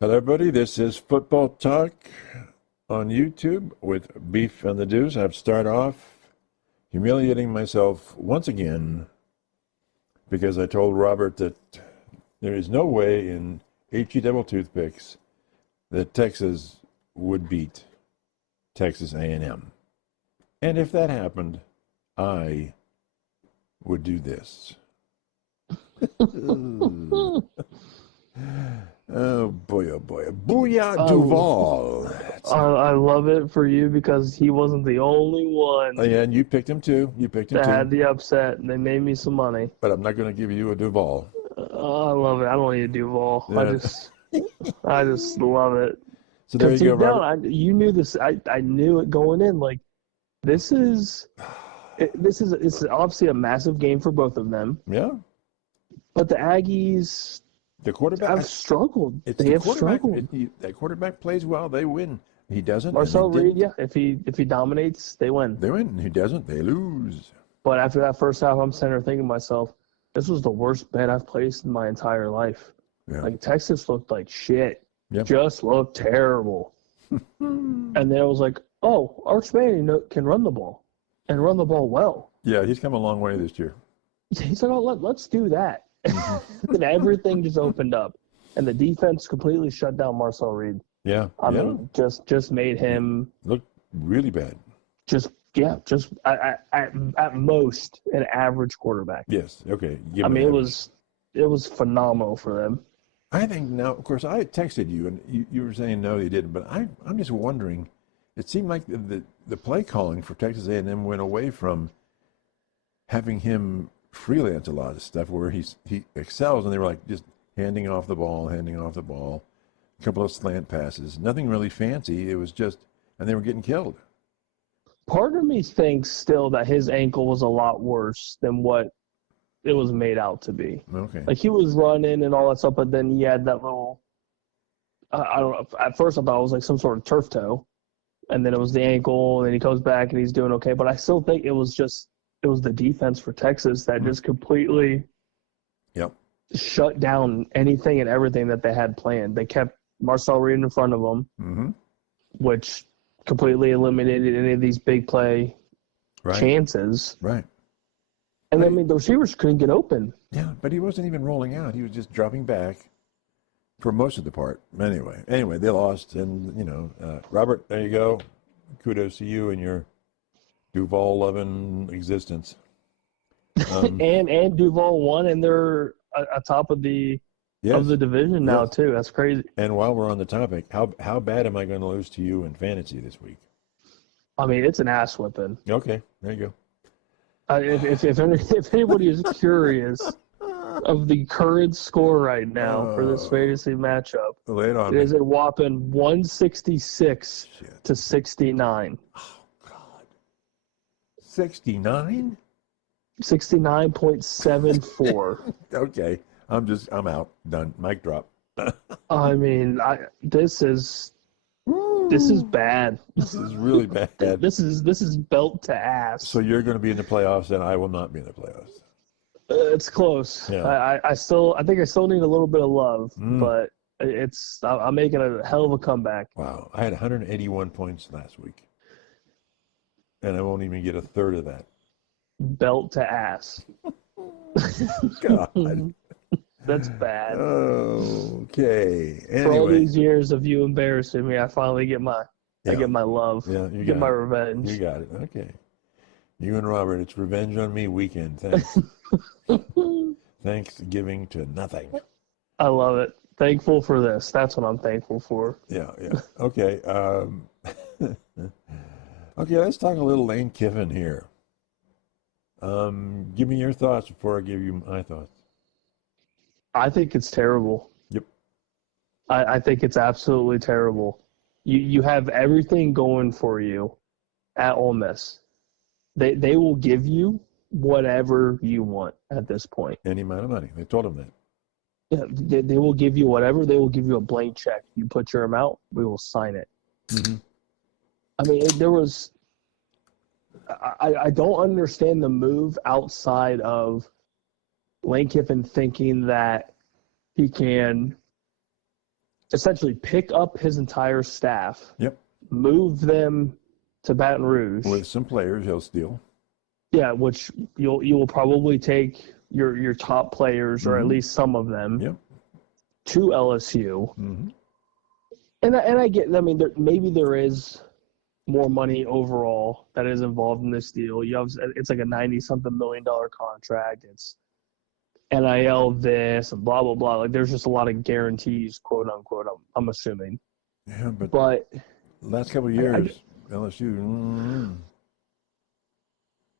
Hello, everybody. This is Football Talk on YouTube with Beef and the Deuce. I have to start off humiliating myself once again because I told Robert that there is no way in HE double toothpicks that Texas would beat Texas A&M. And if that happened, I would do this. Oh boy, oh boy. Booyah Duval. I love it for you because he wasn't the only one Oh, yeah, and you picked him too. that had the upset, and they made me some money. But I'm not going to give you a Duval. I love it. I don't need a Duval. Yeah. I just love it. So there you go, Robert. You knew this. I knew it going in. Like, this is obviously a massive game for both of them. Yeah. But the Aggies, The quarterback have struggled. It's They the have quarterback. struggled. That quarterback plays well, they win. He doesn't. Marcel and he Reed, yeah, if he dominates, they win. They win. He doesn't, they lose. But after that first half, I'm sitting there thinking to myself, this was the worst bet I've placed in my entire life. Yeah. Like, Texas looked like shit. Yep. Just looked terrible. And then it was like, oh, Arch Manning can run the ball and run the ball well. Yeah, he's come a long way this year. He's like, oh, let's do that. Mm-hmm. And everything just opened up. And the defense completely shut down Marcel Reed. Yeah. I mean, just made him look really bad. just at most an average quarterback. Yes. Okay. I mean, it was phenomenal for them. I think now, of course, I texted you, and you were saying no, you didn't. But I'm just wondering. It seemed like the play calling for Texas A&M went away from having him freelance a lot of stuff where he excels, and they were like just handing off the ball, a couple of slant passes, nothing really fancy. It was just, and they were getting killed. Part of me thinks still that his ankle was a lot worse than what it was made out to be. Okay. Like, he was running and all that stuff, but then he had that little, I don't know, at first I thought it was like some sort of turf toe, and then it was the ankle, and then he comes back and he's doing okay. But I still think it was the defense for Texas that just completely shut down anything and everything that they had planned. They kept Marcel Reed in front of them, which completely eliminated any of these big play chances. Right. And I mean, the receivers couldn't get open. Yeah, but he wasn't even rolling out. He was just dropping back for most of the part. Anyway, they lost, and Robert, there you go. Kudos to you and your Duval-loving existence. And Duval won, and they're atop of the division now too. That's crazy. And while we're on the topic, how bad am I going to lose to you in fantasy this week? I mean, it's an ass whipping. Okay, there you go. If anybody is curious of the current score right now for this fantasy matchup, lay it on it is a whopping 166 to 69. Oh God, 69? 69.74. Okay, I'm out. Done. Mic drop. I mean, this is bad. This is really bad. This is belt to ass. So you're going to be in the playoffs, and I will not be in the playoffs. It's close. Yeah. I think I still need a little bit of love, but I'm making a hell of a comeback. Wow, I had 181 points last week, and I won't even get a third of that. Belt to ass. God. That's bad. Okay. Anyway. For all these years of you embarrassing me, I finally get my love. Yeah, you get got my it. revenge. You got it. Okay. You and Robert, it's revenge on me weekend. Thanks. Thanksgiving to nothing. I love it. Thankful for this. That's what I'm thankful for. Yeah. Okay. Okay, let's talk a little Lane Kiffin here. Give me your thoughts before I give you my thoughts. I think it's terrible. Yep. I think it's absolutely terrible. You have everything going for you at Ole Miss. They will give you whatever you want at this point. Any amount of money. They told him that. Yeah, they will give you whatever. They will give you a blank check. You put your amount, we will sign it. Mm-hmm. I mean, there was – I don't understand the move outside of Lane Kiffin thinking that he can essentially pick up his entire staff, Yep. move them to Baton Rouge. With some players, he'll steal. Yeah, which you will probably take your top players, or at least some of them, Yep. to LSU. Mm-hmm. And I get, I mean, maybe there is more money overall that is involved in this deal. It's like a $90-something million contract. It's NIL this and blah, blah, blah. Like, there's just a lot of guarantees, quote unquote, I'm assuming. Yeah, But last couple of years, LSU.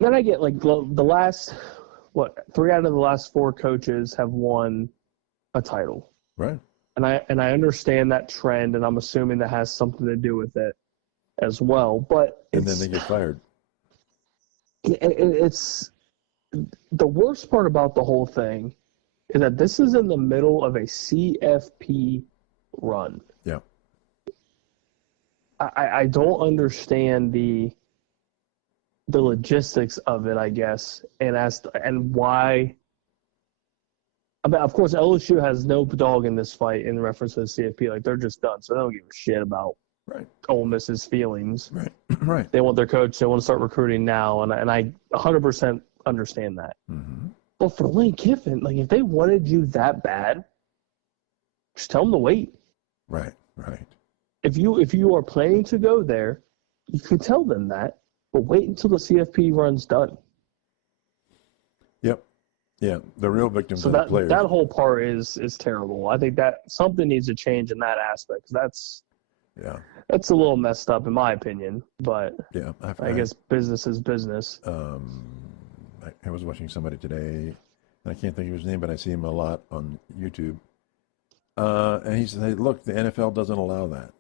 Then I get, like, the last, 3 out of the last 4 coaches have won a title. Right. And I understand that trend, and I'm assuming that has something to do with it as well. But And then they get fired. It's the worst part about the whole thing is that this is in the middle of a CFP run. Yeah. I don't understand the logistics of it, I guess, and why. I mean, of course, LSU has no dog in this fight in reference to the CFP. Like, they're just done, so they don't give a shit about Ole Miss's feelings. Right. Right. They want their coach. They want to start recruiting now, and I 100% understand that. Mm-hmm. But for Lane Kiffin, like, if they wanted you that bad, just tell them to wait. Right. Right. If you are planning to go there, you can tell them that, but wait until the CFP run's done. Yep. Yeah. The real victims So are the players. that whole part is terrible. I think that something needs to change in that aspect. 'Cause that's a little messed up in my opinion. But yeah, I guess business is business. I was watching somebody today, and I can't think of his name, but I see him a lot on YouTube. And he said, "Hey, look, the NFL doesn't allow that.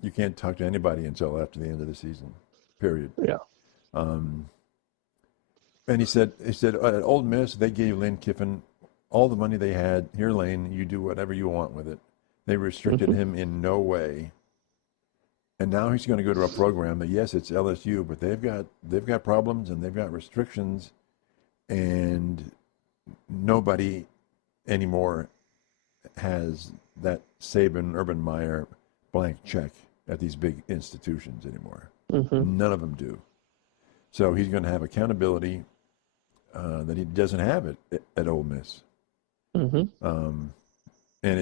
You can't talk to anybody until after the end of the season, period." Yeah. And he said, at Ole Miss, they gave Lane Kiffin all the money they had. Here, Lane, you do whatever you want with it. They restricted him in no way. And now he's going to go to a program that, yes, it's LSU, but they've got problems and they've got restrictions, and nobody anymore has that Saban, Urban Meyer blank check at these big institutions anymore. None of them do. So he's going to have accountability that he doesn't have at Ole Miss. And I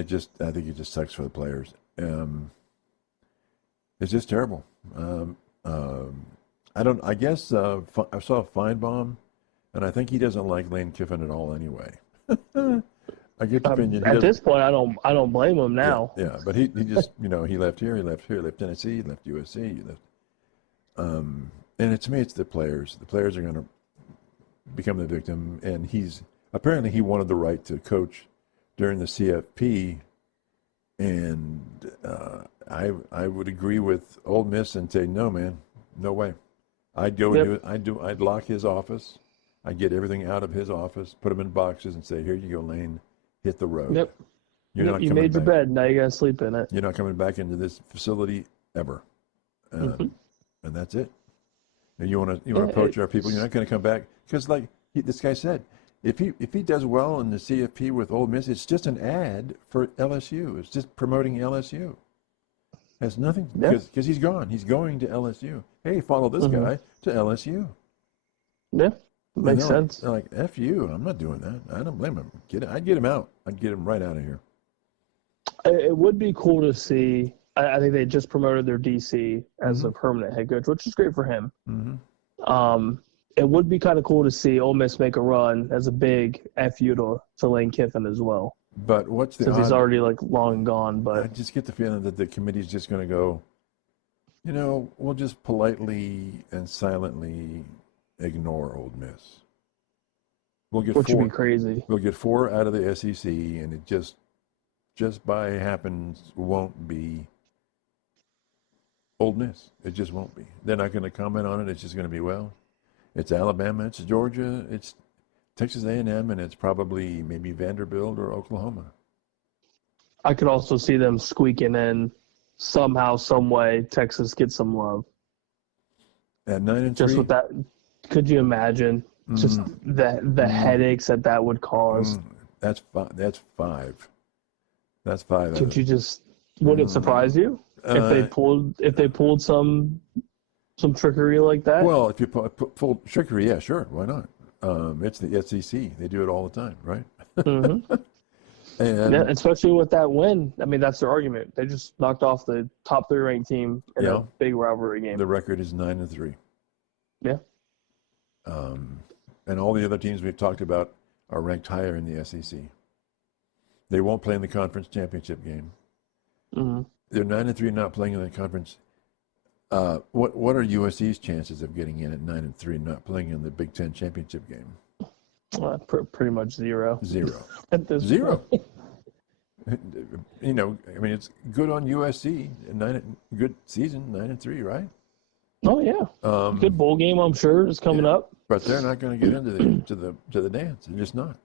think it just sucks for the players. It's just terrible. I guess I saw Feinbaum, and I think he doesn't like Lane Kiffin at all anyway. I get the opinion. At this point, I don't blame him now. Yeah, but he just, he left here, he left Tennessee, he left USC, he left. And to me, it's the players. The players are going to become the victim, and apparently he wanted the right to coach during the CFP, and I would agree with Ole Miss and say, no, man, no way. I'd go and I'd lock his office. I'd get everything out of his office, put them in boxes, and say, here you go, Lane, hit the road. Yep. You made your bed, now you got to sleep in it. You're not coming back into this facility ever. And that's it. And you want to approach our people. You're not going to come back because, like this guy said, if he does well in the CFP with Ole Miss, it's just an ad for LSU. It's just promoting LSU. It has nothing because he's gone. He's going to LSU. Hey, follow this guy to LSU. Yeah, makes sense. They're like, F you. I'm not doing that. I don't blame him. I'd get him out. I'd get him right out of here. It would be cool to see. I think they just promoted their DC as a permanent head coach, which is great for him. It would be kind of cool to see Ole Miss make a run as a big FU to Lane Kiffin as well. But since he's already long gone. But I just get the feeling that the committee's just going to go, we'll just politely and silently ignore Ole Miss. Which would be crazy. We'll get 4 out of the SEC, and it just by happens won't be Ole Miss. It just won't be. They're not going to comment on it. It's just going to be, it's Alabama, it's Georgia, it's Texas A&M, and it's probably maybe Vanderbilt or Oklahoma. I could also see them squeaking in somehow, some way. Texas gets some love. At 9-3, just with that, could you imagine just the headaches that would cause? That's 5. That's 5. Could you just Would it surprise you if they pulled some trickery like that? Well, if you put full trickery, yeah, sure, why not? It's the SEC. They do it all the time, right? Mm-hmm. And yeah, especially with that win. I mean, that's their argument. They just knocked off the top 3 ranked team in a big rivalry game. the record is 9-3. Yeah. And all the other teams we've talked about are ranked higher in the SEC. They won't play in the conference championship game. Mm-hmm. They're 9-3, not playing in the conference. What are USC's chances of getting in at 9-3, not playing in the Big Ten championship game? Pretty much zero. Zero. At this Zero. point. You know, I mean, it's good on USC. Good season, 9-3, right? Oh yeah. Good bowl game, I'm sure, is coming up. But they're not going to get into the dance. They're just not.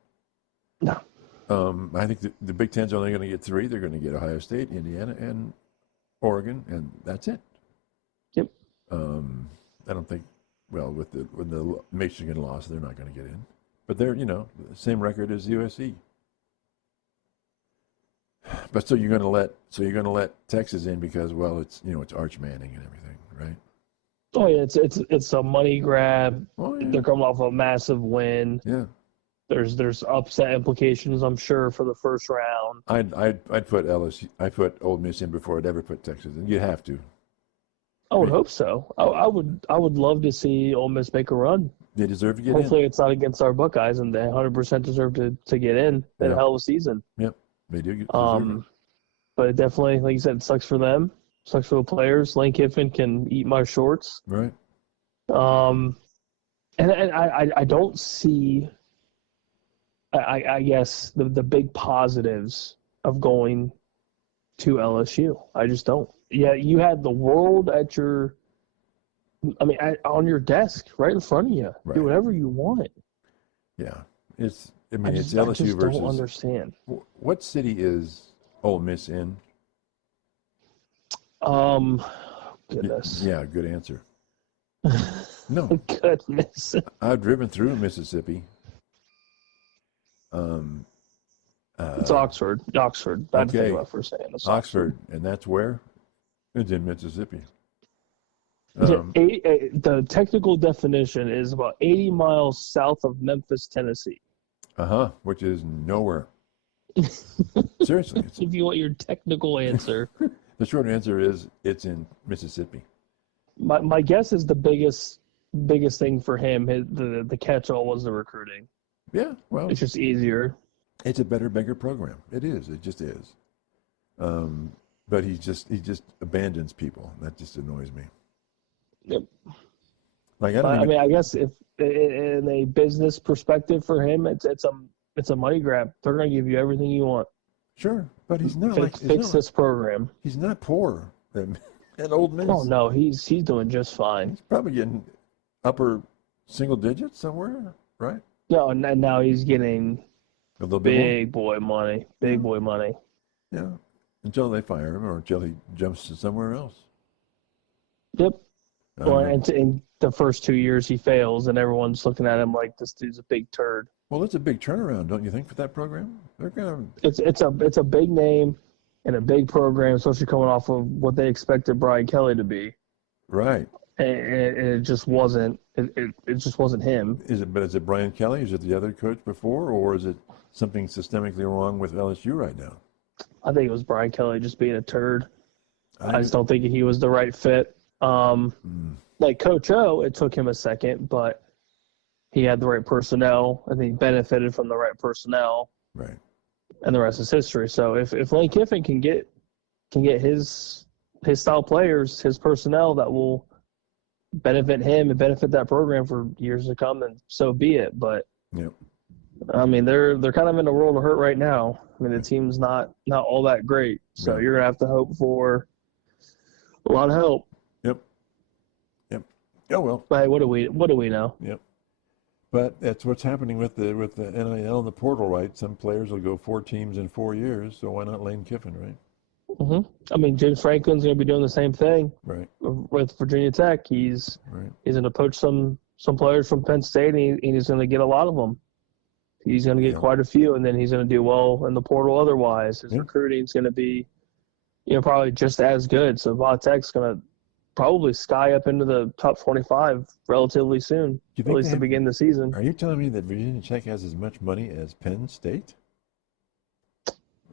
No. I think the Big Ten's only going to get 3. They're going to get Ohio State, Indiana, and Oregon, and that's it. Yep. I don't think. Well, with the Michigan loss, they're not going to get in. But they're the same record as USC. But so you're going to let Texas in because it's Arch Manning and everything, right? Oh yeah, it's a money grab. Oh, yeah. They're coming off a massive win. Yeah. There's upset implications, I'm sure, for the first round. I'd put LSU. I put Ole Miss in before I'd ever put Texas in. You have to. I would hope so. I would love to see Ole Miss make a run. They deserve to get Hopefully in. it's not against our Buckeyes, and they 100% deserve to get in. They had a hell of a season. Yep, they do. But it definitely, like you said, it sucks for them. Sucks for the players. Lane Kiffin can eat my shorts. Right. And I don't see. I guess the big positives of going to LSU. I just don't. Yeah, you had the world at your. On your desk, right in front of you. Right. Do whatever you want. Yeah, it's LSU I just versus. don't understand. What city is Ole Miss in? Goodness. Yeah, good answer. No. Goodness. I've driven through Mississippi. It's Oxford. Oxford. That's Okay. what we're saying. It's Oxford, and that's where? It's in Mississippi. The technical definition is about 80 miles south of Memphis, Tennessee. Which is nowhere. Seriously. If you want your technical answer. The short answer is it's in Mississippi. My guess is the biggest thing for him, the catch-all was the recruiting. Yeah, well. It's just easier. It's a better, bigger program. It is. It just is. But he just abandons people. That just annoys me. Yep. Like I guess if in a business perspective for him, it's a money grab. They're going to give you everything you want. Sure, but he's not fix this program. He's not poor at Ole Miss. Oh no, he's doing just fine. He's probably getting upper single digits somewhere, right? No, and now he's getting A little bit more. big boy money. Big boy money. Yeah, until they fire him or until he jumps to somewhere else. Yep. Or in the first 2 years he fails, and everyone's looking at him like this dude's a big turd. Well, it's a big turnaround, don't you think, for that program? They're gonna. It's a big name and a big program, especially coming off of what they expected Brian Kelly to be. Right. And it just wasn't. It just wasn't him. Is it Brian Kelly? Is it the other coach before, or is it something systemically wrong with LSU right now? I think it was Brian Kelly just being a turd. I just don't think he was the right fit. Like Coach O, it took him a second, but he had the right personnel, and he benefited from the right personnel. Right. And the rest is history. So if Lane Kiffin can get his style players, his personnel that will benefit him and benefit that program for years to come, then so be it. But yep. I mean, they're kind of in a world of hurt right now. I mean, the team's not all that great. So you're gonna have to hope for a lot of help. Yep. Oh well. But hey, what do we know? Yep. But that's what's happening with the NIL and the portal, right? Some players will go 4 teams in 4 years, so why not Lane Kiffin, right? Mm-hmm. I mean, James Franklin's going to be doing the same thing, right? With Virginia Tech. He's going to poach some players from Penn State, and he's going to get a lot of them. He's going to get quite a few, and then he's going to do well in the portal otherwise. His recruiting's going to be probably just as good. So Tech's going to probably sky up into the top 25 relatively soon, You at think least to begin the season. Are you telling me that Virginia Tech has as much money as Penn State?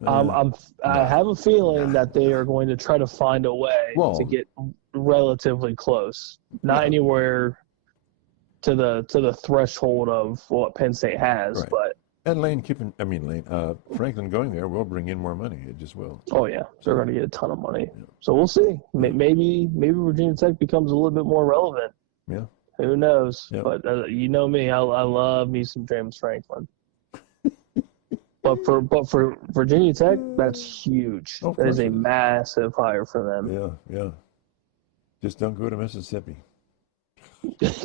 I have a feeling that they are going to try to find a way to get relatively close, not anywhere to the threshold of what Penn State has, but. And Franklin going there will bring in more money. It just will. Oh yeah, they're going to get a ton of money. Yeah. So we'll see. Maybe Virginia Tech becomes a little bit more relevant. Yeah. Who knows? Yeah. But you know me, I love me some James Franklin. but for Virginia Tech, that's huge. That is a massive hire for them. Yeah. Just don't go to Mississippi.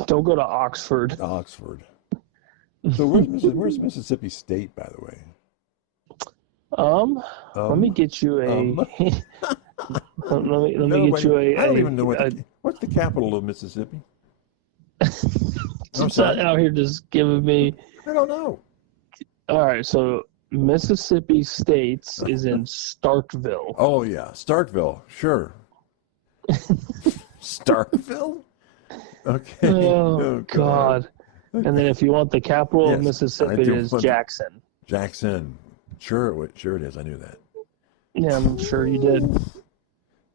Don't go to Oxford. So where's Mississippi State, by the way? Let me get you a. let me get you a. I don't even know what's the capital of Mississippi. I'm sorry. Out here just giving me. I don't know. All right, so Mississippi State is in Starkville. Oh yeah, Starkville, sure. Starkville. Okay. Oh God. And then if you want the capital of Mississippi, it is Jackson. Jackson. Sure it is. I knew that. Yeah, I'm sure you did.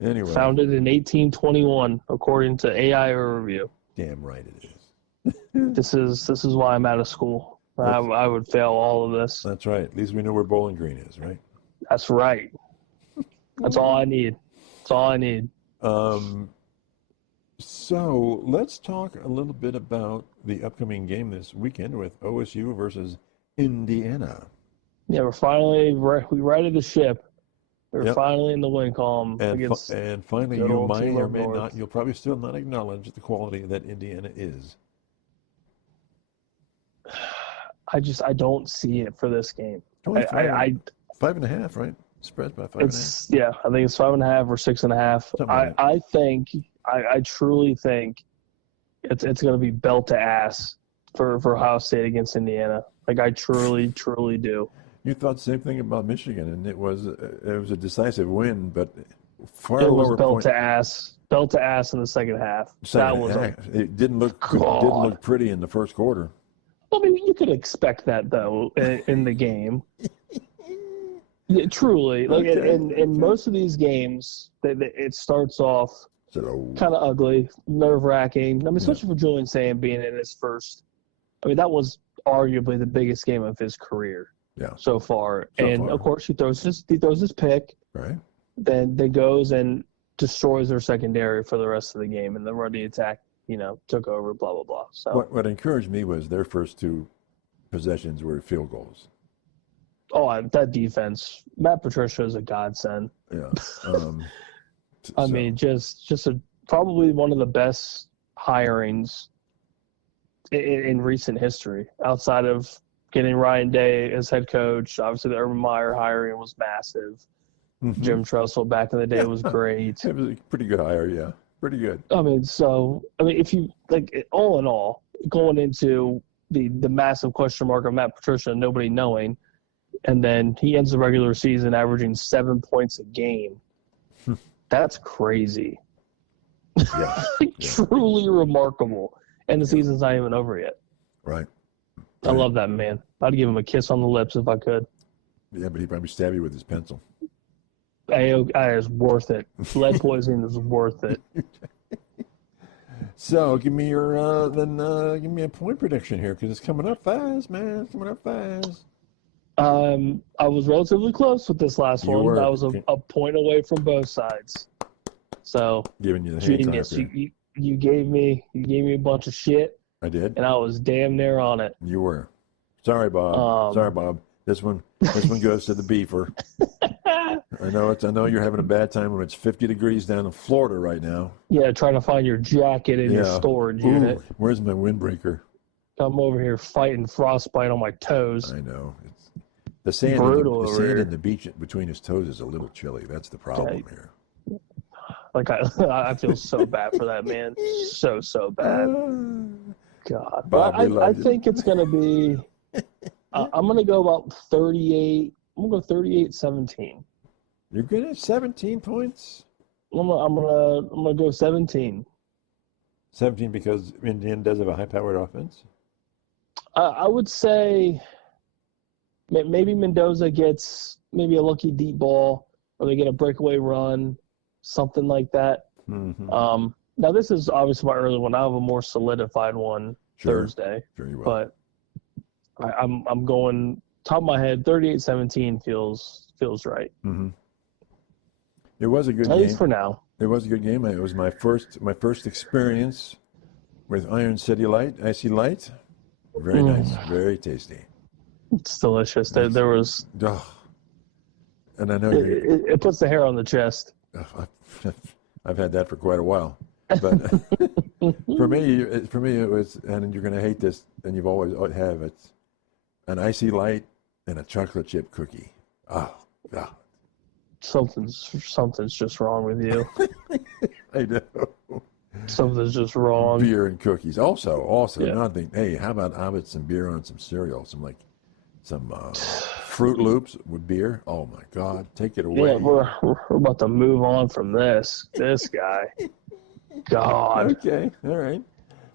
Anyway. Founded in 1821, according to AI Overview. Damn right it is. This is why I'm out of school. I would fail all of this. That's right. At least we know where Bowling Green is, right? That's right. That's all I need. That's all I need. So let's talk a little bit about the upcoming game this weekend with OSU versus Indiana. Yeah, we righted the ship. We're finally in the win column. And finally, you might or may not, you'll probably still not acknowledge the quality that Indiana is. I don't see it for this game. 5.5, right? Spread by 5.5. Yeah, I think it's 5.5 or 6.5. I truly think it's going to be belt to ass for Ohio State against Indiana. Like I truly do. You thought the same thing about Michigan, and it was a decisive win, but far it lower was belt point. Belt to ass in the second half. It didn't look pretty in the first quarter. I mean, you could expect that though in the game. Yeah, truly, in most of these games, it starts off kind of ugly, nerve-wracking. I mean, especially for Julian Sam being in his first. I mean, that was arguably the biggest game of his career so far. Of course, he throws his pick. Right. Then goes and destroys their secondary for the rest of the game, and the running attack, took over. Blah blah blah. So what encouraged me was their first two possessions were field goals. Oh, that defense! Matt Patricia is a godsend. Yeah. I mean, just probably one of the best hirings in recent history, outside of getting Ryan Day as head coach. Obviously, the Urban Meyer hiring was massive. Mm-hmm. Jim Tressel back in the day was great. It was a pretty good hire, yeah. Pretty good. I mean, if you all in all, going into the massive question mark of Matt Patricia, nobody knowing, and then he ends the regular season averaging 7 points a game. That's crazy. Yeah. Truly remarkable. And the season's not even over yet. Right. I love that man. I'd give him a kiss on the lips if I could. Yeah, but he'd probably stab you with his pencil. It's worth it. Lead poisoning is worth it. So give me give me a point prediction here, because it's coming up fast, man. It's coming up fast. I was relatively close with this last one. I was a point away from both sides. So giving you the genius. You gave me a bunch of shit. I did, and I was damn near on it. You were. Sorry, Bob. Sorry, Bob. This one goes to the beefer. I know you're having a bad time when it's 50 degrees down in Florida right now. Yeah, trying to find your jacket in your storage unit. Where's my windbreaker? I'm over here fighting frostbite on my toes. I know. The sand in the beach between his toes is a little chilly. That's the problem here. Like I feel so bad for that man. So bad. God. But I think it's going to be I'm going to go about 38. I'm going to go 38-17. You're good at 17 points? I'm gonna go 17. 17 because Indiana does have a high-powered offense? I would say maybe Mendoza gets maybe a lucky deep ball, or they get a breakaway run, something like that. Mm-hmm. Now this is obviously my early one. I have a more solidified one Thursday, Sure you will. but I'm going top of my head. 38-17 feels right. Mm-hmm. It was a good game. At least for now. It was a good game. It was my first experience with Iron City Light, Icy Light. Very nice, very tasty. It's delicious. There was. Oh. And I know it puts the hair on the chest. I've had that for quite a while, but for me it was, and you're going to hate this, and you've always have it, an Icy Light and a chocolate chip cookie. Oh God. Something's just wrong with you. I know. Something's just wrong. Beer and cookies. Also, Yeah. another thing. Hey, how about some beer on some cereal? Some Fruit Loops with beer. Oh my God, take it away. Yeah, we're about to move on from this. This guy. God. Okay. All right.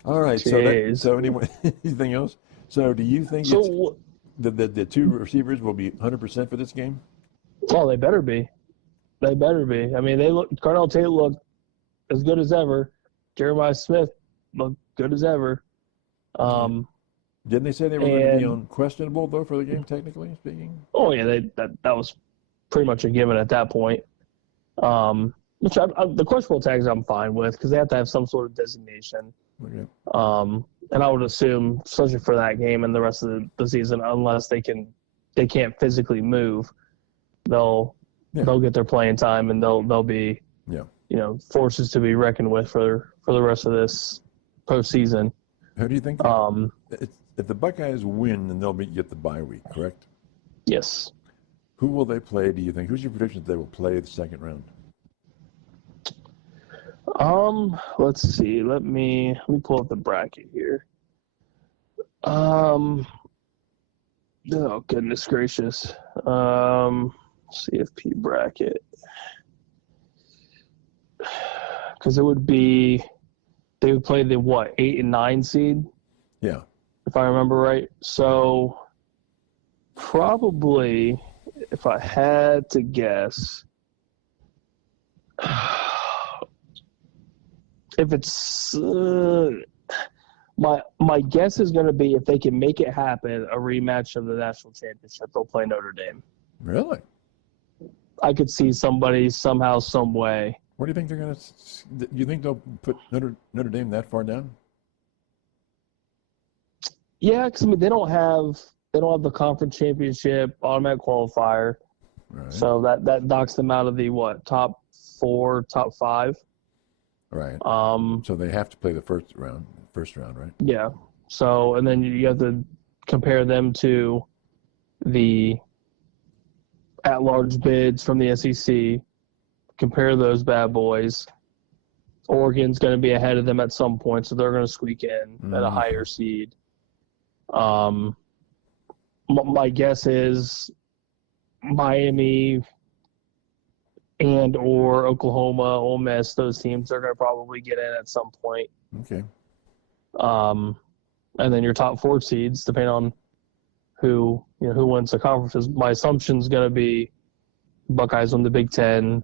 Jeez. So anyway, anything else? So do you think the two receivers will be 100% for this game? Oh, they better be. I mean, Cardell Tate looked as good as ever. Jeremiah Smith looked good as ever. Didn't they say they were going to be unquestionable though for the game, technically speaking? Oh yeah, that was pretty much a given at that point. Which the questionable tags I'm fine with because they have to have some sort of designation. Okay. And I would assume, especially for that game and the rest of the season, unless they can't physically move, they'll get their playing time and they'll be forces to be reckoned with for the rest of this postseason. How do you think? If the Buckeyes win, then they'll get the bye week, correct? Yes. Who will they play? Do you think? Who's your prediction that they will play the second round? Let's see. Let me pull up the bracket here. Oh goodness gracious. CFP bracket. Because it would be, they would play the 8 and 9 seed? Yeah. If I remember right. So probably, if I had to guess, if it's my guess is going to be if they can make it happen, a rematch of the national championship, they'll play Notre Dame. Really? I could see somebody somehow, some way. What do you think they're going to? Do you think they'll put Notre Dame that far down? Yeah, because I mean they don't have the conference championship automatic qualifier, Right. so that knocks them out of the top 4, top 5. Right. So they have to play the first round, right? Yeah. So and then you have to compare them to the at-large bids from the SEC. Compare those bad boys. Oregon's going to be ahead of them at some point, so they're going to squeak in at a higher seed. My guess is Miami and or Oklahoma, Ole Miss, those teams are going to probably get in at some point. Okay. And then your top 4 seeds, depending on who wins the conferences. My assumption is going to be Buckeyes win the Big Ten.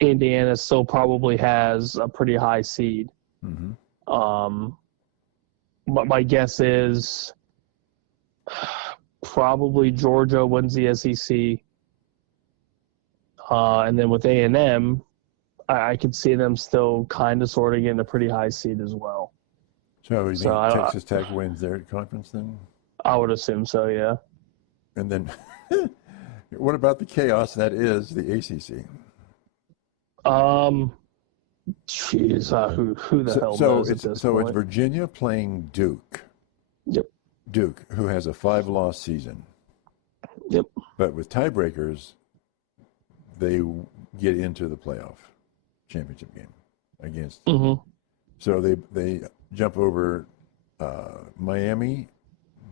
Indiana still probably has a pretty high seed. Mm-hmm. But my guess is probably Georgia wins the SEC. And then with A&M, I could see them still kind of sort of getting a pretty high seed as well. So you think Texas Tech wins their conference then? I would assume so, yeah. And then what about the chaos that is the ACC? Jeez, who the hell knows at this point? It's Virginia playing Duke. Yep. Duke, who has a 5-loss season. Yep. But with tiebreakers, they get into the playoff championship game against. Mm-hmm. So they jump over Miami,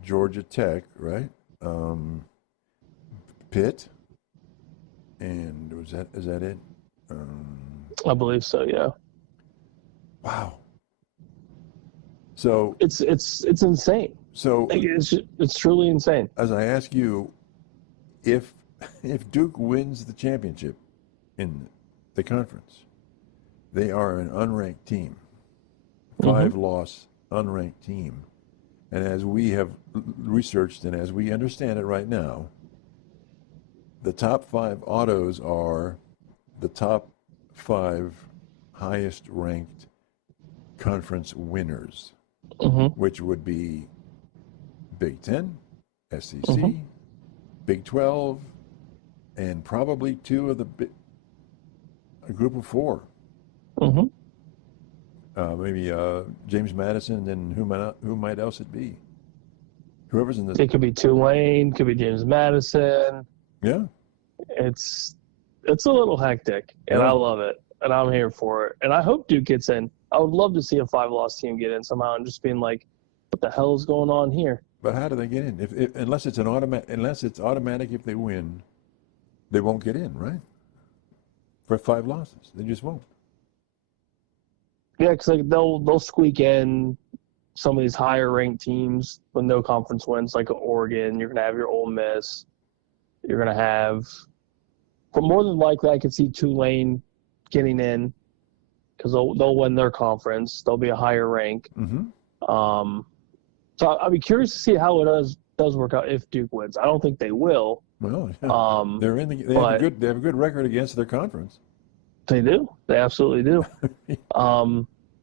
Georgia Tech, right? Pitt, and is that it? I believe so. Yeah. Wow. So It's insane. So Like, it's truly insane. as I ask you, if Duke wins the championship in the conference, they are an unranked team, 5-loss unranked team, and as we have researched and as we understand it right now, the top 5 autos are the top 5 highest ranked conference winners, which would be Big Ten, SEC, Big 12, and probably 2 of a group of 4. Maybe James Madison, and who might else it be? Whoever's in the. It could be Tulane, could be James Madison. Yeah. It's a little hectic, and I love it, and I'm here for it, and I hope Duke gets in. I would love to see a 5-loss team get in somehow, and just being like, what the hell is going on here? But how do they get in? If unless it's automatic, if they win, they won't get in, right? For 5 losses, they just won't. Yeah, because like they'll squeak in some of these higher ranked teams with no conference wins, like Oregon. You're gonna have your Ole Miss. You're gonna have, but more than likely, I could see Tulane getting in because they'll win their conference. They'll be a higher rank. So I'd be curious to see how it does work out if Duke wins. I don't think they will. Well, yeah. They have a good record against their conference. They do. They absolutely do.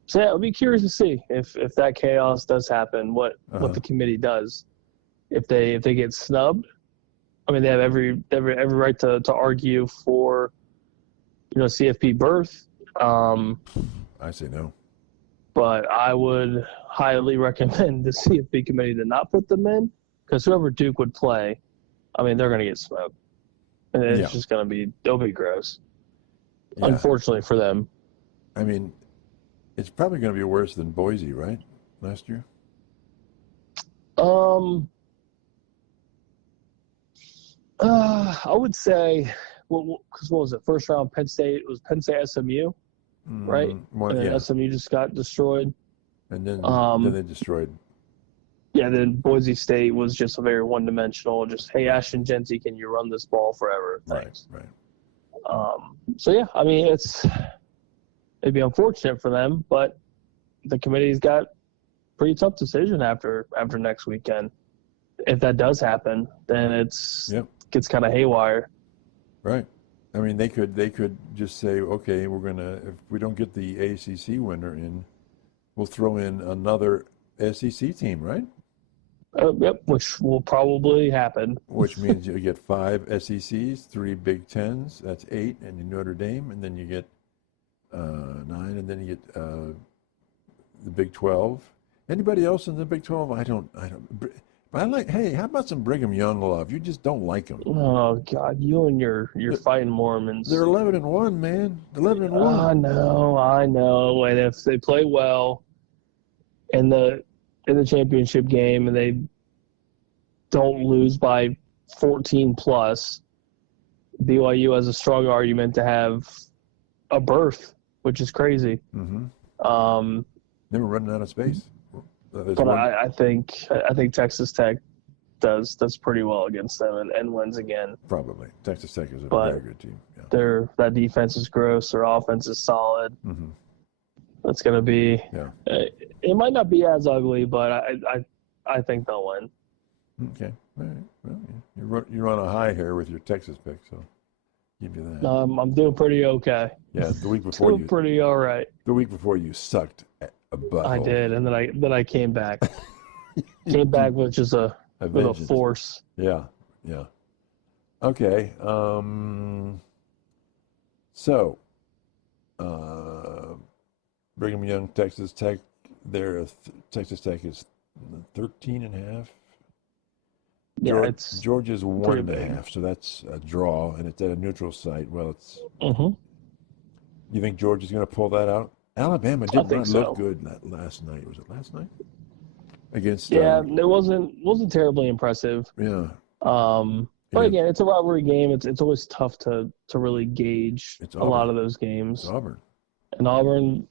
So yeah, I'll be curious to see if that chaos does happen, what the committee does. If they get snubbed, I mean, they have every right to argue for, CFP berth. I say no. But I would highly recommend the CFP committee to not put them in, because whoever Duke would play, I mean, they're going to get smoked. And it's just going to be, they'll be gross. Yeah. Unfortunately for them. I mean, it's probably going to be worse than Boise, right? Last year? I would say, because what was it? First round, Penn State SMU, right? And then SMU just got destroyed. And then they destroyed. Yeah, then Boise State was just a very one-dimensional, just, hey, Ashton Genty, can you run this ball forever? Thanks. Right. So, yeah, I mean, it'd be unfortunate for them, but the committee's got a pretty tough decision after next weekend. If that does happen, then gets kind of haywire. Right. I mean, they could just say, okay, if we don't get the ACC winner in, we'll throw in another SEC team, right? Yep, which will probably happen. Which means you get 5 SECs, 3 Big Tens, that's 8, and you Notre Dame, and then you get 9, and then you get the Big 12. Anybody else in the Big 12? I don't. But hey, how about some Brigham Young love? You just don't like them. Oh God, you and your fighting Mormons. They're 11-1, man. 11-1. I know. And if they play well in the championship game and they don't lose by 14 plus, BYU has a strong argument to have a berth, which is crazy. Mm-hmm. They were running out of space. But I think Texas Tech does pretty well against them and wins again. Probably. Texas Tech is a very good team. Yeah. That defense is gross. Their offense is solid. Mm-hmm. That's going to be it might not be as ugly, but I think they'll win. Okay. All right. Well, you're on a high here with your Texas pick, so give you that. I'm doing pretty okay. Yeah, the week before doing pretty all right. The week before you sucked a butthole. I did, and then I came back. Came back with just a force. Yeah. Okay. So, Brigham Young, Texas Tech. Texas Tech is 13.5. Yeah, Georgia's 1.5, so that's a draw, and it's at a neutral site. Well, it's. Mm-hmm. You think Georgia's going to pull that out? Alabama did not look good last night. Was it last night? Against. Yeah, it wasn't terribly impressive. Yeah. But Yeah, again, it's a rivalry game. It's always tough to really gauge it's a lot Auburn. of those It's games. Auburn. And Auburn,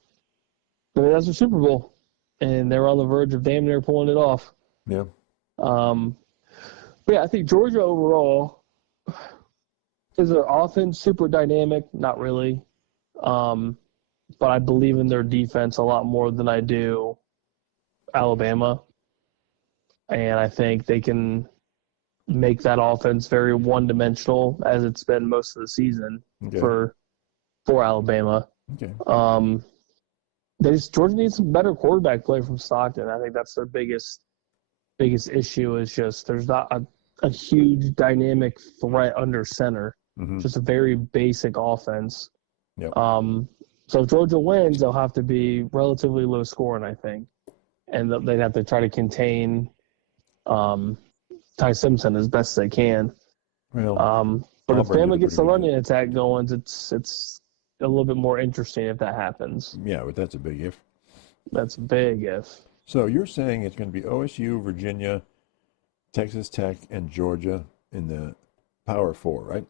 I mean, that's their Super Bowl, and they're on the verge of damn near pulling it off. Yeah. But yeah, I think Georgia overall is their offense super dynamic? Not really. But I believe in their defense a lot more than I do Alabama. And I think they can make that offense very one-dimensional, as it's been most of the season Okay. for Alabama. Okay. Georgia needs some better quarterback play from Stockton. I think that's their biggest issue is just there's not a huge dynamic threat under center. Mm-hmm. Just a very basic offense. Yep. So if Georgia wins, they'll have to be relatively low scoring, I think, and they'd have to try to contain Ty Simpson as best they can. Well, but if Auburn did Bama a gets the pretty good running attack going, it's a little bit more interesting if that happens. yeah, but that's a big if. That's a big if. So you're saying it's going to be OSU, Virginia, Texas Tech, and Georgia in the Power Four, right?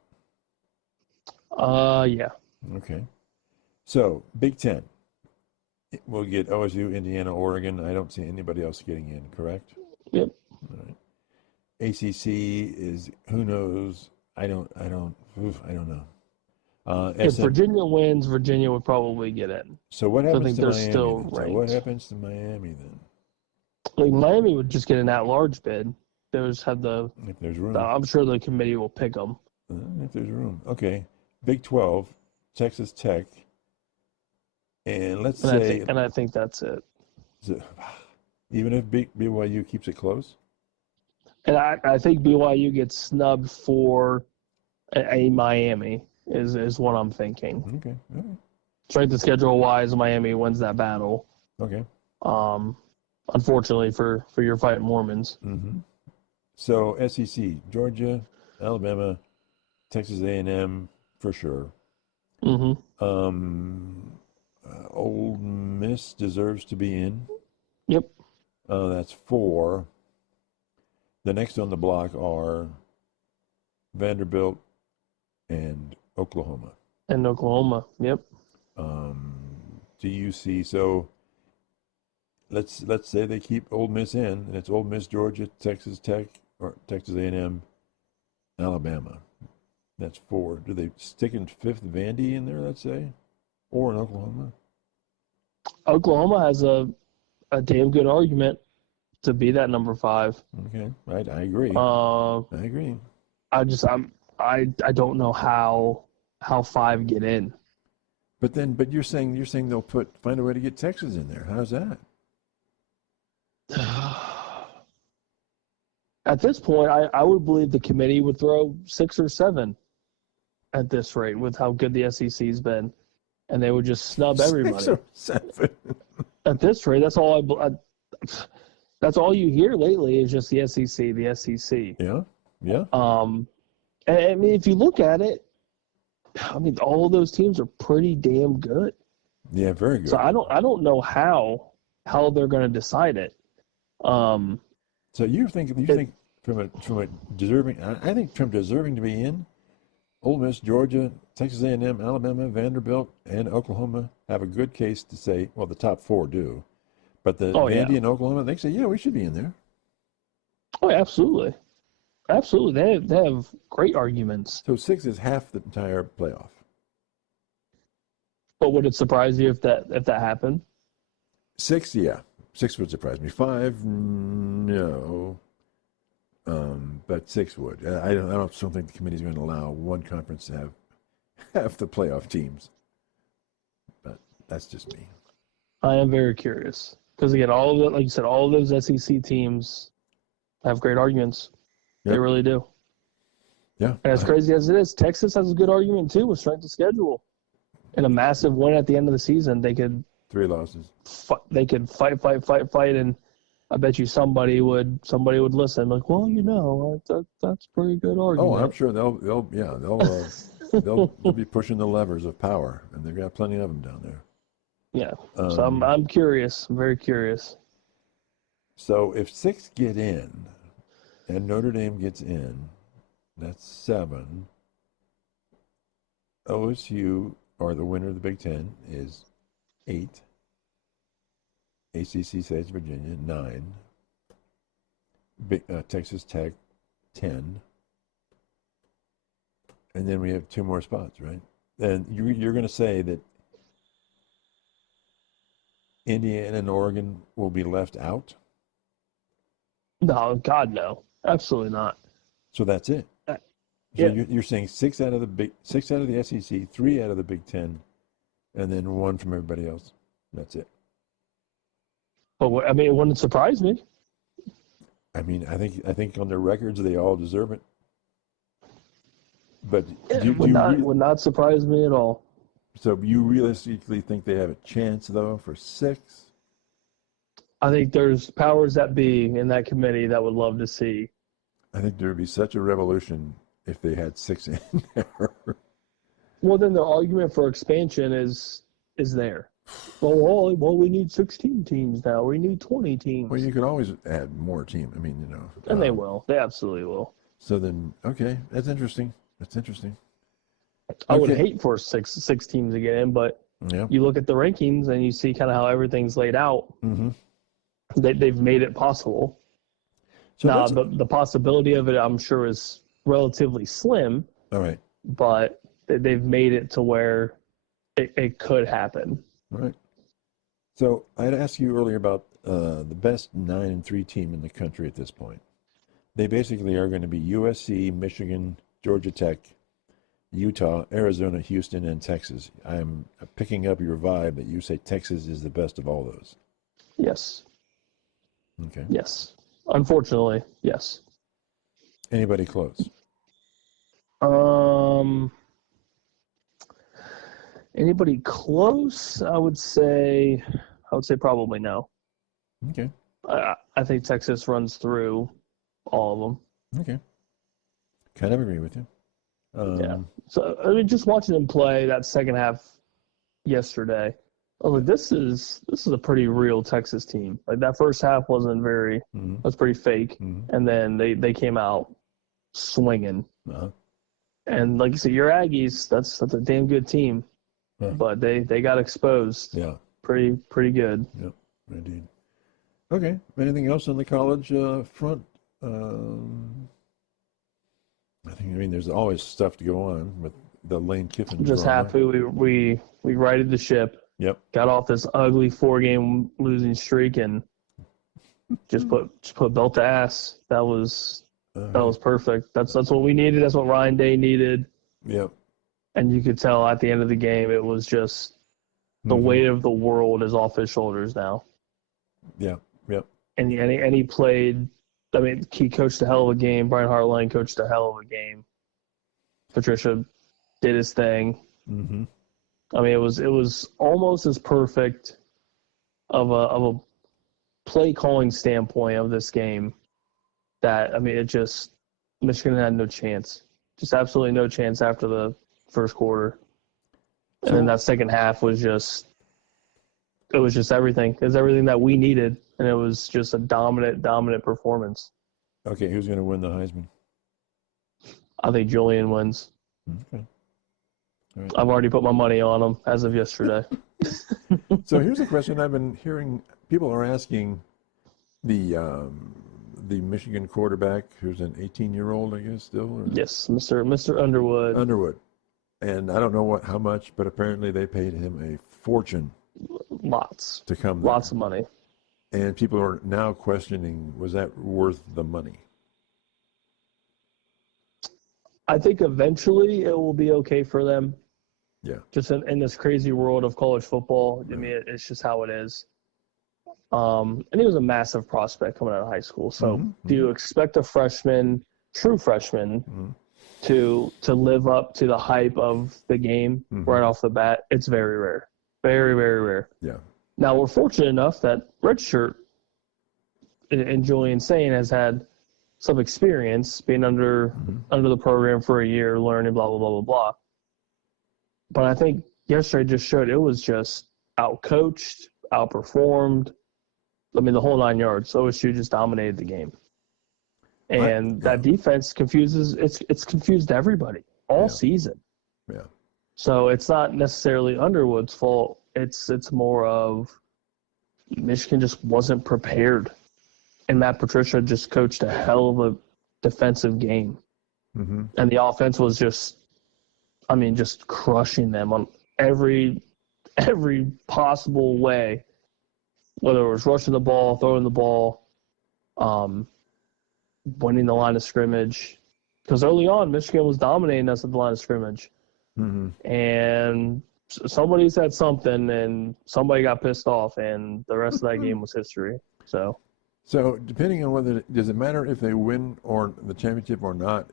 Yeah. Okay. So Big Ten, we'll get OSU, Indiana, Oregon. I don't see anybody else getting in, correct? Yep. All right. ACC is who knows? I don't know. If Virginia wins, Virginia would probably get in. So what happens think to they're Miami? still Then? So what ranked. happens to Miami then? Like Miami would just get an at-large bid. They would just have If there's room. I'm sure the committee will pick them. If there's room. Okay. Big 12, Texas Tech, and let's say I think that's it. even if BYU keeps it close. And I think BYU gets snubbed for a Miami is what I'm thinking. Okay. All right. Strength of schedule wise, Miami wins that battle. Okay. Unfortunately for your fighting Mormons. Mm-hmm. So SEC, Georgia, Alabama, Texas A&M for sure. Mm-hmm. Ole Miss deserves to be in. Yep. That's 4. The next on the block are Vanderbilt and Oklahoma. And Oklahoma. Yep. Do you see? So let's say they keep Ole Miss in, and it's Ole Miss, Georgia, Texas Tech, or Texas A&M, Alabama. That's 4. Do they stick in 5th Vandy in there? Let's say, or in Oklahoma. Oklahoma has a damn good argument to be that number 5. Okay, right. I agree. I agree. I don't know how 5 get in. But you're saying they'll find a way to get Texas in there. How's that? At this point, I would believe the committee would throw 6 or 7 at this rate with how good the SEC's been, and they would just snub everybody. 6 or 7. At this rate, that's all that's all you hear lately is just the SEC, the SEC. Yeah, yeah. And I mean, if you look at it, I mean, all of those teams are pretty damn good. Yeah, very good. So I don't know how they're going to decide it. So you think from a deserving? I think from deserving to be in, Ole Miss, Georgia, Texas A&M, Alabama, Vanderbilt, and Oklahoma have a good case to say. Well, the top 4 do, but the Vandy and Oklahoma, they say, yeah, we should be in there. Oh, absolutely, absolutely. They have great arguments. So 6 is half the entire playoff. But would it surprise you if that happened? 6, yeah. 6 would surprise me. 5, no. But 6 would. I don't think the committee's going to allow one conference to have half the playoff teams. But that's just me. I am very curious because again, like you said, all of those SEC teams have great arguments. Yep. They really do. Yeah. And as crazy as it is, Texas has a good argument too with strength of schedule. In a massive win at the end of the season, they could 3 losses. They could fight, and I bet you somebody would listen. Like, well, that's a pretty good argument. Oh, I'm sure they'll be pushing the levers of power, and they've got plenty of them down there. Yeah. So I'm curious. I'm very curious. So if 6 get in, and Notre Dame gets in, That's 7. OSU, or the winner of the Big Ten, is 8. ACC States Virginia, 9. Texas Tech, 10. And then we have 2 more spots, right? And you're going to say that Indiana and Oregon will be left out? No, God, no. Absolutely not. So that's it. So yeah. you're saying 6 out of the SEC, 3 out of the Big Ten, and then 1 from everybody else. That's it. But I mean, it wouldn't surprise me. I mean, I think on their records they all deserve it. But would not surprise me at all. So you realistically think they have a chance though for 6? I think there's powers that be in that committee that would love to see. I think there would be such a revolution if they had 6 in there. Well, then the argument for expansion is there. Well, we need 16 teams now. We need 20 teams. Well, you could always add more teams. I mean, And they will. They absolutely will. So then, okay, that's interesting. I would hate for six teams to get in, but you look at the rankings and you see kind of how everything's laid out. Mm-hmm. They've made it possible. So now, the possibility of it, I'm sure, is relatively slim. All right. But they've made it to where it could happen. All right. So I'd asked you earlier about the best 9-3 team in the country at this point. They basically are going to be USC, Michigan, Georgia Tech, Utah, Arizona, Houston, and Texas. I'm picking up your vibe that you say Texas is the best of all those. Yes. Okay. Yes. Unfortunately, yes. Anybody close? Anybody close? I would say probably no. Okay. I think Texas runs through all of them. Okay. Kind of agree with you. Yeah. So I mean, just watching them play that second half yesterday, I was like, this is a pretty real Texas team. Like that first half wasn't very. Mm-hmm. Was pretty fake, mm-hmm. and then they came out swinging. Uh-huh. And like you said, your Aggies, that's a damn good team, but they got exposed. Yeah. Pretty good. Yep, indeed. Okay. Anything else on the college front? I mean, there's always stuff to go on with the Lane Kiffin. I'm just happy we righted the ship. Yep. Got off this ugly 4-game losing streak and just put belt to ass. That was perfect. That's what we needed. That's what Ryan Day needed. Yep. And you could tell at the end of the game, it was just the weight of the world is off his shoulders now. Yeah. Yep. And he played. I mean, he coached a hell of a game. Brian Hartline coached a hell of a game. Patricia did his thing. Mm-hmm. I mean, it was almost as perfect of a play calling standpoint of this game that, I mean, Michigan had no chance. Just absolutely no chance after the first quarter. And then that second half was just everything. It was everything that we needed, and it was just a dominant performance. Okay, who's going to win the Heisman? I think Julian wins. Okay. All right. I've already put my money on him as of yesterday. So here's a question I've been hearing. People are asking the Michigan quarterback, who's an 18-year-old, I guess, still? Or? Yes, Mr. Underwood. Underwood. And I don't know how much, but apparently they paid him a fortune. Lots. To come there. Lots of money. And people are now questioning, was that worth the money? I think eventually it will be okay for them. Yeah. Just in this crazy world of college football, I mean, it's just how it is. And he was a massive prospect coming out of high school. So do you expect a true freshman, to live up to the hype of the game right off the bat? It's very rare. Very, very rare. Yeah. Now, we're fortunate enough that Redshirt and Julian Sane has had some experience being under the program for a year, learning, blah, blah, blah, blah, blah. But I think yesterday just showed it was just out-coached, outperformed. I mean, the whole 9 yards. OSU just dominated the game. And that defense it's confused everybody all season. Yeah. So it's not necessarily Underwood's fault. It's more of Michigan just wasn't prepared. And Matt Patricia just coached a hell of a defensive game. Mm-hmm. And the offense was just crushing them on every possible way, whether it was rushing the ball, throwing the ball, winning the line of scrimmage. Because early on, Michigan was dominating us at the line of scrimmage. Mm-hmm. And somebody said something, and somebody got pissed off, and the rest of that game was history. So depending on whether does it matter if they win or the championship or not,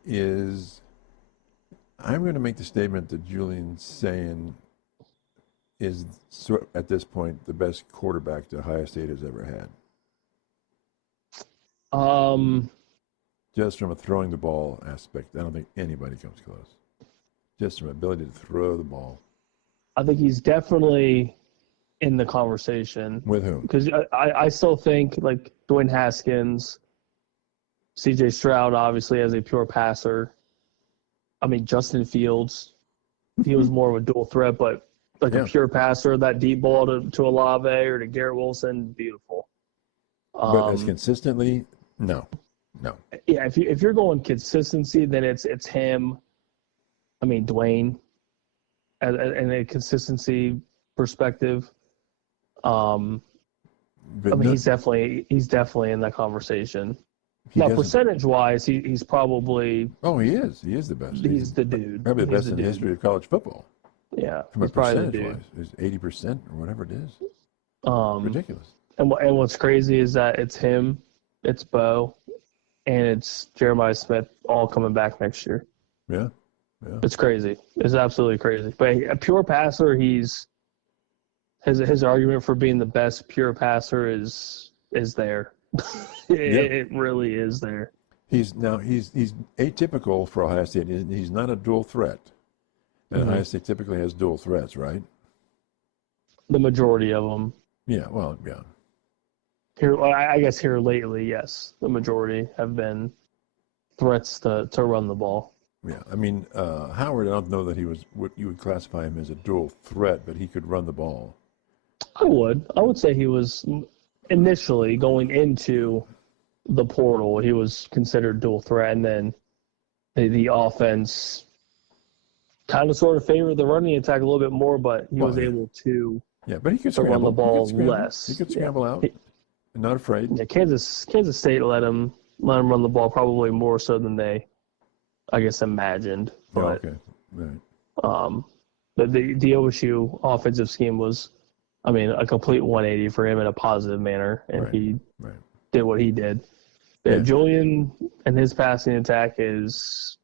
I'm going to make the statement that Julian's saying is at this point the best quarterback that Ohio State has ever had. Just from a throwing the ball aspect, I don't think anybody comes close. Just from ability to throw the ball. I think he's definitely in the conversation. With whom? Because I still think, like, Dwayne Haskins, C.J. Stroud, obviously, as a pure passer. I mean, Justin Fields, he was more of a dual threat, but like a pure passer, that deep ball to Olave or to Garrett Wilson, beautiful. But as consistently, no. Yeah, if you're going consistency, then it's him. I mean, Dwayne, and a consistency perspective. He's definitely in that conversation. Now, percentage-wise, he's probably. Oh, he is. He is the best. He's the dude. Probably the best in the history of college football. Yeah, from a percentage-wise, is 80% or whatever it is. Ridiculous. And what's crazy is that it's him, it's Bo, and it's Jeremiah Smith all coming back next year. Yeah. It's crazy. It's absolutely crazy. But a pure passer, his argument for being the best pure passer is there. It really is there. He's atypical for Ohio State. He's not a dual threat. And Ohio State typically has dual threats, right? The majority of them. Yeah, well, yeah. I guess here lately, yes, the majority have been threats to run the ball. Yeah, I mean, Howard, I don't know that he was what you would classify him as a dual threat, but he could run the ball. I would say he was initially going into the portal. He was considered dual threat, and then the offense kind of sort of favored the running attack a little bit more, but he was able to. Yeah, but he could run the ball less. He could scramble out. Not afraid. Yeah, Kansas State let him run the ball probably more so than they, I guess, imagined. But right. the OSU offensive scheme was, I mean, a complete 180 for him in a positive manner, and he did what he did. Yeah, Julian and his passing attack is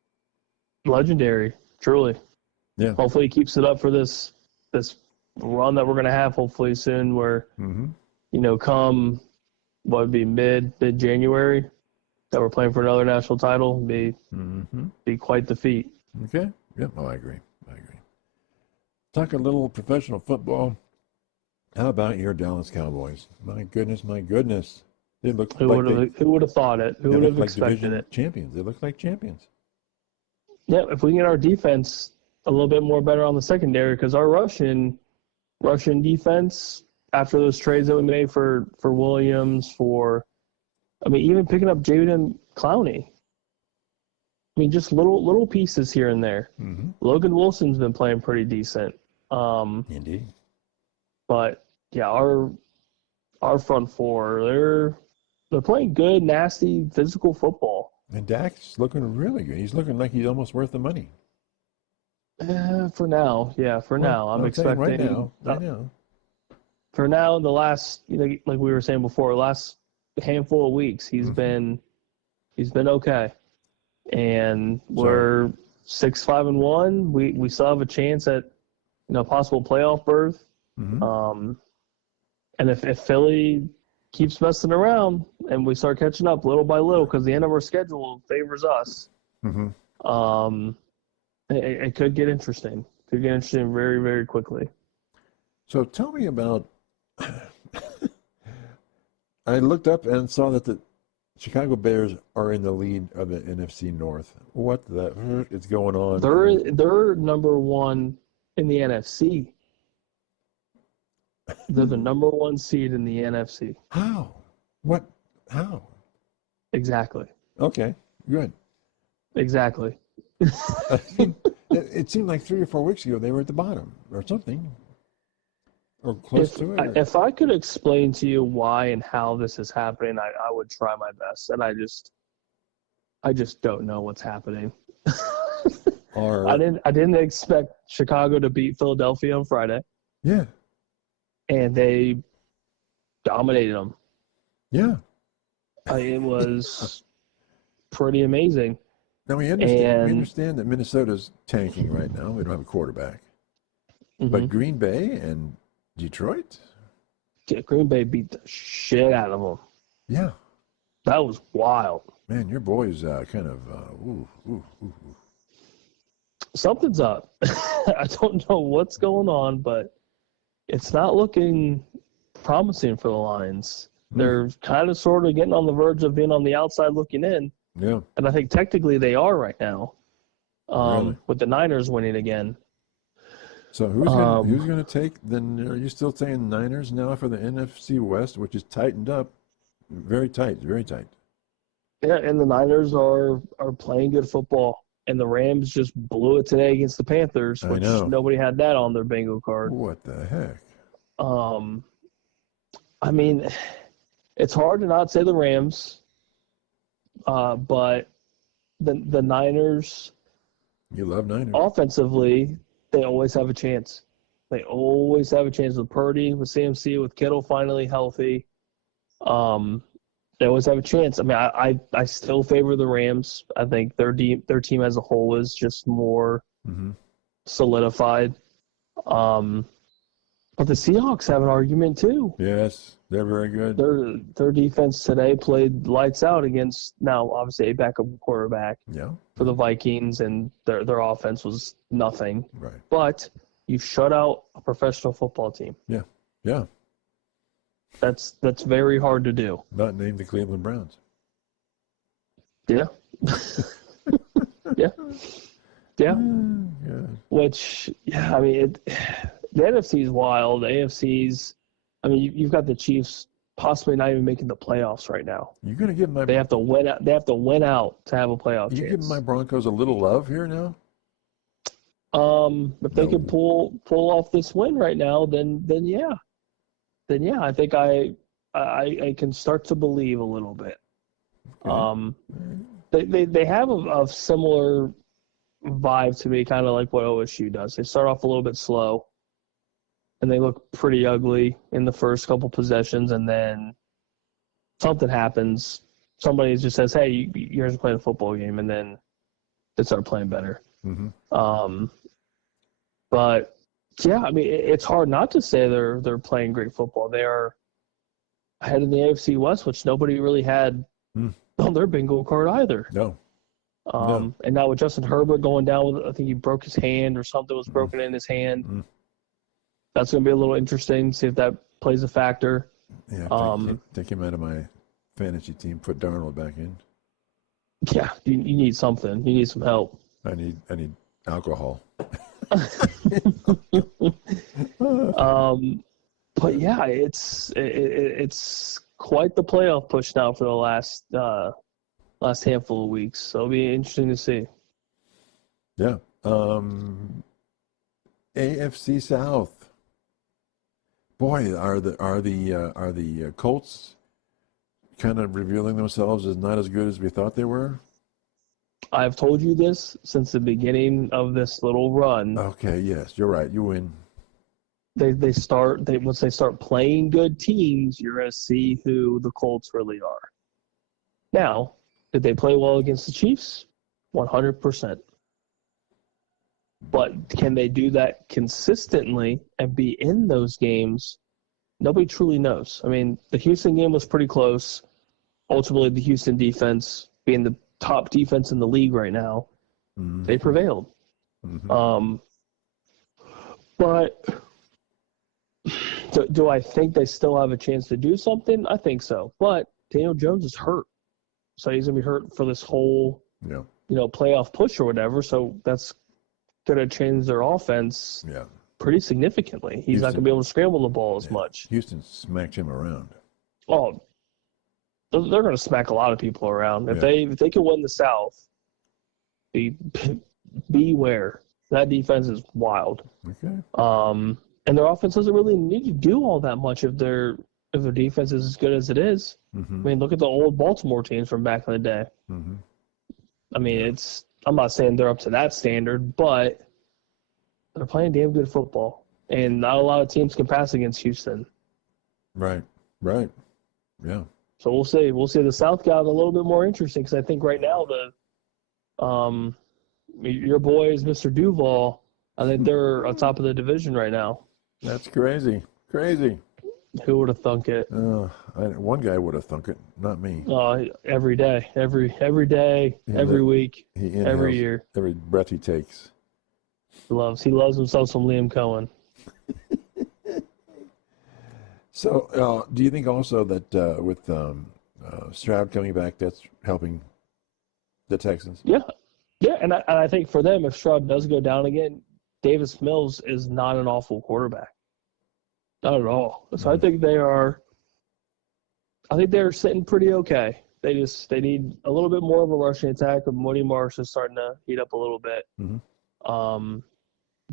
legendary, truly. Yeah. Hopefully he keeps it up for this run that we're going to have hopefully soon where, come what would be mid-January that we're playing for another national title be quite the feat. Okay. Yep. Oh, I agree. Talk a little professional football. How about your Dallas Cowboys? My goodness. They look who would have thought it? Who would have expected it? Champions. They look like champions. Yeah, if we can get our defense a little bit more better on the secondary, because our Russian defense, after those trades that we made for Williams, even picking up Jaden Clowney. I mean, just little pieces here and there. Mm-hmm. Logan Wilson's been playing pretty decent. Indeed. But yeah, our front four, they're playing good, nasty, physical football. And Dak's looking really good. He's looking like he's almost worth the money. For now, I'm expecting right now. For now, in the last, like we were saying before, last handful of weeks, he's been okay, and we're 6-5-1. We still have a chance at possible playoff berth. Mm-hmm. And if Philly keeps messing around and we start catching up little by little, because the end of our schedule favors us, it could get interesting. Very, very quickly. So tell me about. I looked up and saw that Chicago Bears are in the lead of the NFC North. What the is going on? They're number one in the NFC. They're the number one seed in the NFC. How? What? How? Exactly. Okay, good. Exactly. It seemed like 3 or 4 weeks ago they were at the bottom or something, or close to it. If I could explain to you why and how this is happening, I would try my best, and I just don't know what's happening. I didn't expect Chicago to beat Philadelphia on Friday. Yeah. And they dominated them. Yeah. It was pretty amazing. Now we understand that Minnesota's tanking right now. We don't have a quarterback. Mm-hmm. But Green Bay and Detroit? Yeah, Green Bay beat the shit out of them. Yeah. That was wild. Man, your boy's kind of Something's up. I don't know what's going on, but it's not looking promising for the Lions. They're kind of sort of getting on the verge of being on the outside looking in. Yeah. And I think technically they are right now, Really? with the Niners winning again. So who's going to take are you still saying Niners now for the NFC West, which is tightened up, very tight, very tight. Yeah, and the Niners are playing good football, and the Rams just blew it today against the Panthers, which nobody had that on their bingo card. What the heck? I mean, it's hard to not say the Rams, but the Niners. You love Niners. Offensively, they always have a chance. They always have a chance with Purdy, with CMC, with Kittle finally healthy. They always have a chance. I mean, I still favor the Rams. I think their team as a whole is just more solidified. But the Seahawks have an argument too. Yes, they're very good. Their defense today played lights out against, now obviously a backup quarterback for the Vikings, and their offense was nothing. Right. But you shut out a professional football team. Yeah. Yeah. That's very hard to do. Not named the Cleveland Browns. Yeah. Yeah. Yeah. Yeah. Which, I mean, the NFC is wild. The AFC's, I mean, you've got the Chiefs possibly not even making the playoffs right now. You're going to give my. They have to win out. They have to win out to have a playoff chance. You giving my Broncos a little love here now? If they can pull off this win right now, then yeah. Then yeah, I think I can start to believe a little bit. Okay. They have a similar vibe to me, kind of like what OSU does. They start off a little bit slow, and they look pretty ugly in the first couple possessions, and then something happens. Somebody just says, "Hey, you're just playing a football game," and then they start playing better. Mm-hmm. But yeah, I mean, it's hard not to say they're playing great football. They are ahead in the AFC West, which nobody really had on their bingo card either. No. And now with Justin Herbert going down with, I think he broke his hand or something was broken in his hand. That's going to be a little interesting. See if that plays a factor. Yeah. Take him out of my fantasy team. Put Darnold back in. Yeah, you need something. You need some help. I need alcohol. But yeah, it's quite the playoff push now for the last handful of weeks. So it'll be interesting to see. Yeah. AFC South. Boy, are the Colts kind of revealing themselves as not as good as we thought they were? I've told you this since the beginning of this little run. Okay, yes, you're right. You win. Once they start playing good teams, you're going to see who the Colts really are. Now, did they play well against the Chiefs? 100%. But can they do that consistently and be in those games? Nobody truly knows. I mean, the Houston game was pretty close. Ultimately, the Houston defense, being the top defense in the league right now, they prevailed. But do I think they still have a chance to do something? I think so. But Daniel Jones is hurt. so he's gonna be hurt for this whole Yeah. Playoff push or whatever. So that's gonna change their offense Yeah. pretty significantly. He's not gonna be able to scramble the ball as much. Houston smacked him around. Oh, they're gonna smack a lot of people around. If they can win the South, beware. That defense is wild. Okay. And their offense doesn't really need to do all that much if their defense is as good as it is. Mm-hmm. I mean, look at the old Baltimore teams from back in the day. Mm-hmm. I mean, I'm not saying they're up to that standard, but they're playing damn good football. And not a lot of teams can pass against Houston. Right. Yeah. So we'll see. We'll see. The South got a little bit more interesting because I think right now your boys, Mr. Duval, I think they're on top of the division right now. That's crazy. Crazy. Who would have thunk it? One guy would have thunk it, not me. Every day, every day, every week, every year. Every breath he takes. He loves himself some Liam Cohen. So, do you think also that with Stroud coming back, that's helping the Texans? Yeah, and I think for them, if Stroud does go down again, Davis Mills is not an awful quarterback. Not at all. So I think they're sitting pretty okay. They need a little bit more of a rushing attack. But Moody Marsh is starting to heat up a little bit. Mm-hmm.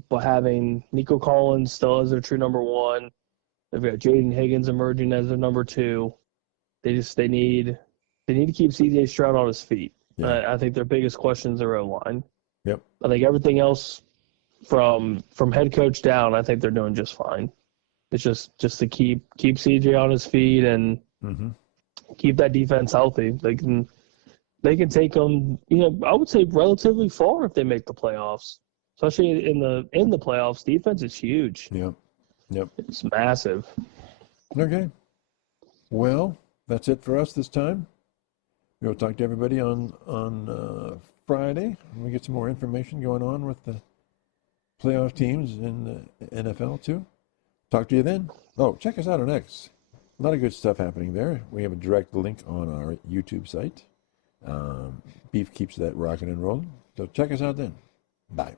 But having Nico Collins still as their true number one, they've got Jaden Higgins emerging as their number two. They need to keep CJ Stroud on his feet. Yeah. I think their biggest question is their O-line. Yep. I think everything else from head coach down, I think they're doing just fine. It's just to keep CJ on his feet and keep that defense healthy. They can take them, I would say relatively far if they make the playoffs. Especially in the playoffs, defense is huge. Yep. It's massive. Okay. Well, that's it for us this time. We'll talk to everybody on Friday. We get some more information going on with the playoff teams in the NFL too. Talk to you then. Oh, check us out on X. A lot of good stuff happening there. We have a direct link on our YouTube site. Beef keeps that rocking and rolling. So check us out then. Bye.